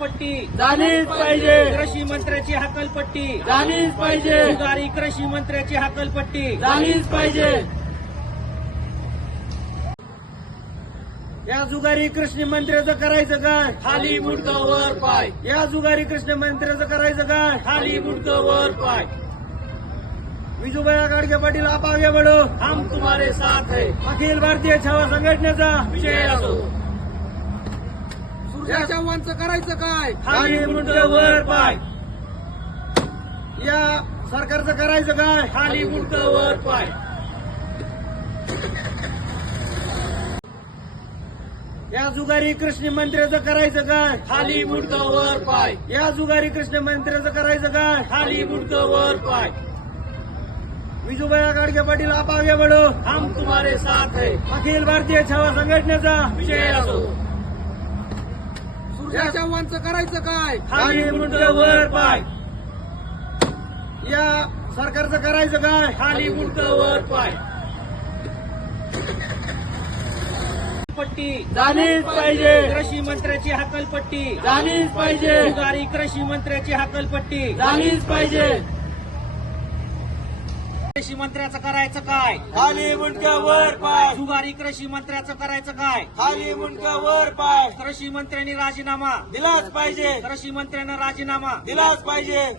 पट्टी झालीच पाहिजे. कृषी मंत्र्याची हकलपट्टी. झालीच पाहिजे. सुधारी कृषी मंत्र्याची हकलपट्टी. झालीच पाहिजे. या जुगारी कृष्ण मंत्र्याचं करायचं काय खाली मुडकं वर पाय. या जुगारी कृष्ण मंत्र्याचं करायचं काय खाली मुडकं वर पाय. विजूभाई गाडगे पाटील आप आगे बढो. हम तुम्हारे साथ है. अखिल भारतीय छावा संघटनेचा. विजय असो. सुरजा चव्हाणचं करायचं काय? खाली मुंडकं वर पाय. या सरकारचं करायचं काय? खाली मुडकं वर पाय. या जुगारी कृष्ण मंत्र्याचं करायचं काय? खाली मुडकं वर पाय. या जुगारी कृष्ण मंत्र्याचं करायचं काय? खाली मुडकं वर पाय. विजूभाई गाडगे पाटील आप आगे बढो हम तुम्हारे साथ है. अखिल भारतीय छावा संघटनेचा. विजय असो. सुरजा चव्हाणचं करायचं काय? खाली वर पाय. या सरकारचं करायचं काय? खाली मुडकं वर पाय. पट्टी. झालीच पाहिजे. कृषी मंत्र्याची हकलपट्टी. झालीच पाहिजे. कृषी मंत्र्याची हकलपट्टी. झालीच पाहिजे. कृषी मंत्र्याचं करायचं काय? खाली मुडकं वर पाय. सुधारी कृषी मंत्र्याचं करायचं काय? खाली मुडकं वर पाय. कृषी मंत्र्यांनी राजीनामा. दिलाच पाहिजे. कृषी मंत्र्यांना राजीनामा. दिलाच पाहिजे.